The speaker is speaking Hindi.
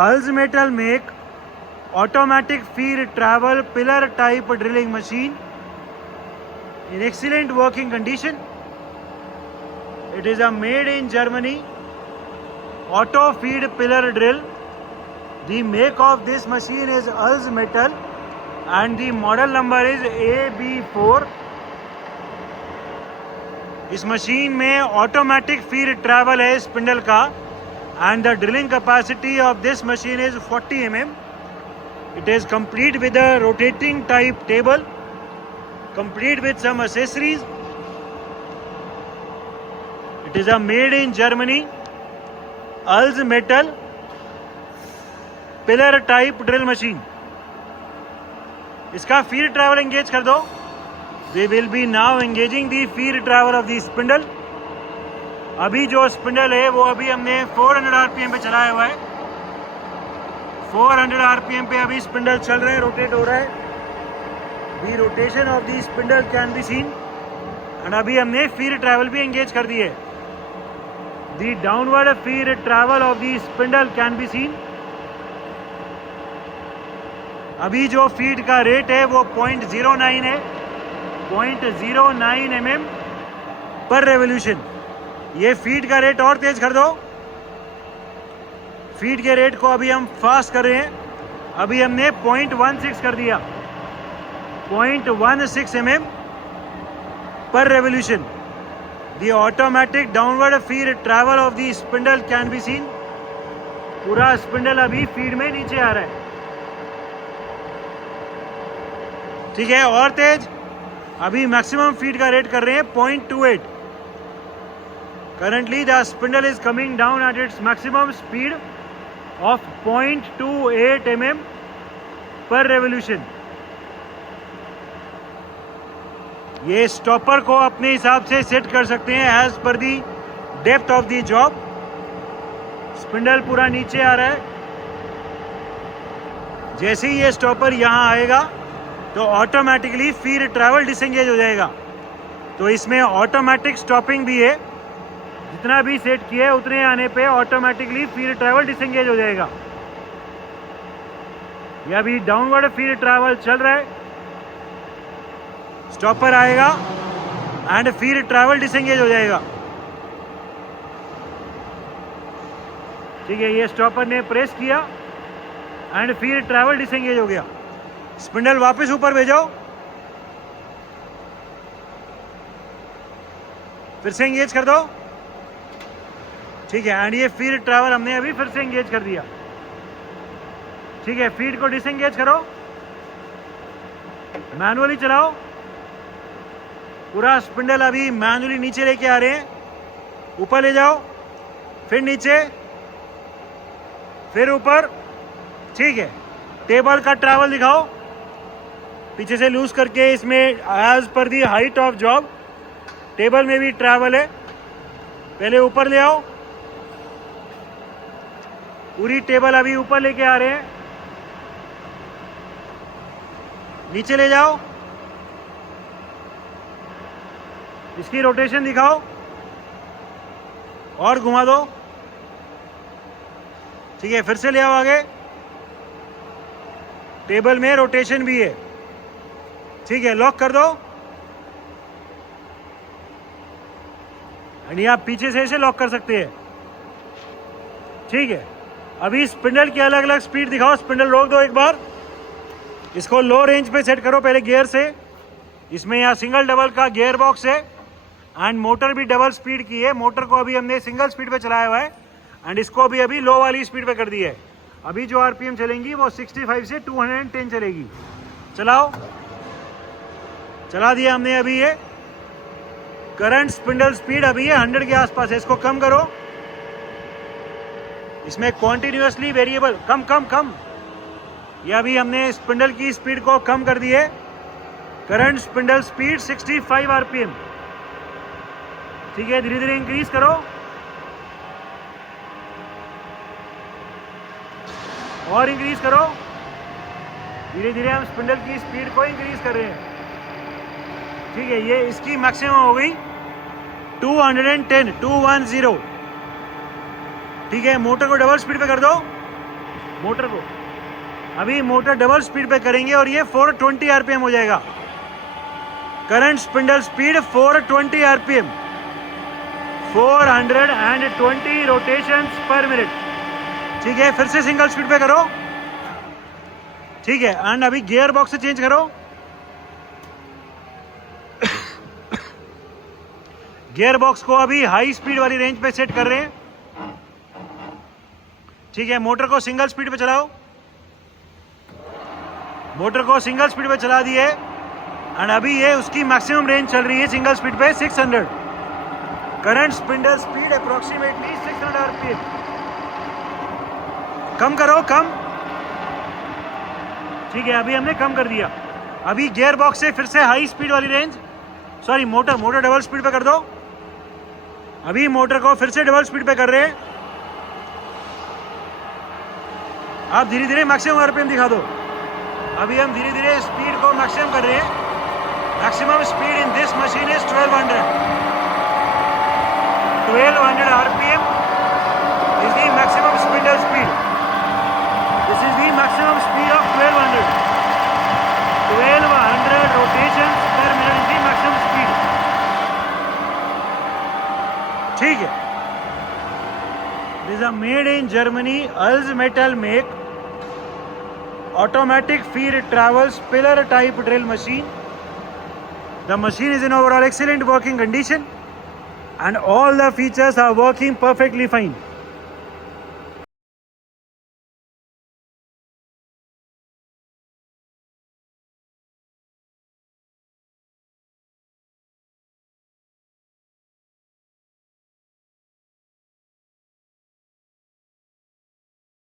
Ulz Metal make automatic feed travel pillar type drilling machine in excellent working condition. It is a made in Germany auto feed pillar drill. The make of this machine is Ulz Metal and the model number is AB4. इस मशीन में ऑटोमेटिक फीड ट्रैवल है स्पिंडल का and the drilling capacity of this machine is 40 mm. It is complete with a rotating type table, complete with some accessories. It is a made in Germany Ulz Metal pillar type drill machine. इसका फीड ट्रैवल एंगेज कर दो. We will be now engaging the feed travel of the spindle. अभी जो स्पिंडल है वो अभी हमने 400 आरपीएम पे चलाया हुआ है. 400 आरपीएम पे अभी स्पिंडल चल रहा है, रोटेट हो रहा है. The rotation of the spindle can be seen. और अभी हमने फीड ट्रैवल भी एंगेज कर दी है. The downward feed travel of the spindle can be seen. अभी जो फीड का रेट है वो 0.09 है, 0.09 mm पर रेवोल्यूशन. ये फीड का रेट और तेज कर दो. फीड के रेट को अभी हम फास्ट कर रहे हैं. अभी हमने 0.16 कर दिया, 0.16 mm पर revolution. The automatic downward feed travel of the spindle can be seen. पूरा स्पिंडल अभी फीड में नीचे आ रहा है. ठीक है, और तेज. अभी मैक्सिमम फीड का रेट कर रहे हैं 0.28. Currently the spindle is coming down at its maximum speed of 0.28 mm per revolution. ये स्टॉपर को अपने हिसाब से सेट कर सकते हैं as per the depth of the job. Spindle पूरा नीचे आ रहा है. जैसे ही ये स्टॉपर यहाँ आएगा तो ऑटोमेटिकली फीड ट्रैवल डिसएंगेज हो जाएगा. तो इसमें ऑटोमेटिक स्टॉपिंग भी है. जितना भी सेट किया है उतने आने पे ऑटोमेटिकली फीड ट्रैवल डिसएंगेज हो जाएगा. ये अभी डाउनवर्ड फीड ट्रैवल चल रहा है. स्टॉपर आएगा एंड फीड ट्रैवल डिसएंगेज हो जाएगा. ठीक है, ये स्टॉपर ने प्रेस किया एंड फीड ट्रैवल डिसएंगेज हो गया. स्पिंडल वापस ऊपर भेजो, फिर से एंगेज कर दो. ठीक है, एंड ये फीड ट्रैवल हमने अभी फिर से एंगेज कर दिया. ठीक है, फीड को डिसएंगेज करो, मैनुअली चलाओ. पूरा स्पिंडल अभी मैनुअली नीचे लेके आ रहे हैं. ऊपर ले जाओ, फिर नीचे, फिर ऊपर. ठीक है, टेबल का ट्रैवल दिखाओ. पीछे से लूज करके इसमें as per the height of job table में भी ट्रैवल है. पहले ऊपर ले आओ. पूरी टेबल अभी ऊपर लेके आ रहे हैं. नीचे ले जाओ, इसकी रोटेशन दिखाओ और घुमा दो. ठीक है, फिर से ले आओ आगे. टेबल में रोटेशन भी है. ठीक है, लॉक कर दो. एंड आप पीछे से इसे लॉक कर सकते हैं. ठीक है, अभी स्पिंडल की अलग अलग स्पीड दिखाओ. स्पिंडल रोक दो एक बार. इसको लो रेंज पे सेट करो पहले गियर से. इसमें यहाँ सिंगल डबल का गियर बॉक्स है एंड मोटर भी डबल स्पीड की है. मोटर को अभी हमने सिंगल स्पीड पे चलाया हुआ है एंड इसको भी अभी लो वाली स्पीड पे कर दी है. अभी जो आरपीएम चलेंगी वो 65 से 210 चलेगी. चलाओ. चला दिया हमने अभी. ये करंट स्पिंडल स्पीड अभी है 100 के आसपास है. इसको कम करो. इसमें कॉन्टिन्यूसली वेरिएबल कम कम कम. ये अभी हमने स्पिंडल की स्पीड को कम कर दी है. Current spindle speed 65 RPM. ठीक है, धीरे धीरे इंक्रीज करो. और इंक्रीज करो. धीरे धीरे हम स्पिंडल की स्पीड को इंक्रीज कर रहे हैं. ठीक है, ये इसकी मैक्सिमम हो गई 210. ठीक है, मोटर को डबल स्पीड पे कर दो. मोटर को। अभी मोटर डबल स्पीड पे करेंगे और ये 420 आरपीएम हो जाएगा। Current spindle speed 420 RPM, 420 rotations पर मिनट। ठीक है, फिर से सिंगल स्पीड पे करो। ठीक है, एंड अभी गियर बॉक्स से चेंज करो। गियर बॉक्स को अभी हाई स्पीड वाली रेंज पे सेट कर रहे हैं। ठीक है, मोटर को सिंगल स्पीड पे चलाओ। मोटर को सिंगल स्पीड पे चला दिए एंड अभी ये उसकी मैक्सिमम रेंज चल रही है सिंगल स्पीड पे 600। Current spindle speed approximately 600 RPM. कम करो, कम। ठीक है, अभी हमने कम कर दिया। अभी गियर बॉक्स से फिर से हाई स्पीड वाली range, sorry motor double speed पे कर दो। अभी मोटर को फिर से डबल स्पीड पे कर रहे हैं। आप धीरे धीरे मैक्सिमम आरपीएम दिखा दो। अभी हम धीरे धीरे स्पीड को मैक्सिमम कर रहे हैं। Maximum speed in this machine is 1200 RPM is the maximum spindle speed. This is the maximum speed of 1200 rotations per minute is the maximum speed. ठीक है, this is a made in Germany Ulz Metal make automatic feed travel spiller type drill machine. The machine is in overall excellent working condition and all the features are working perfectly fine.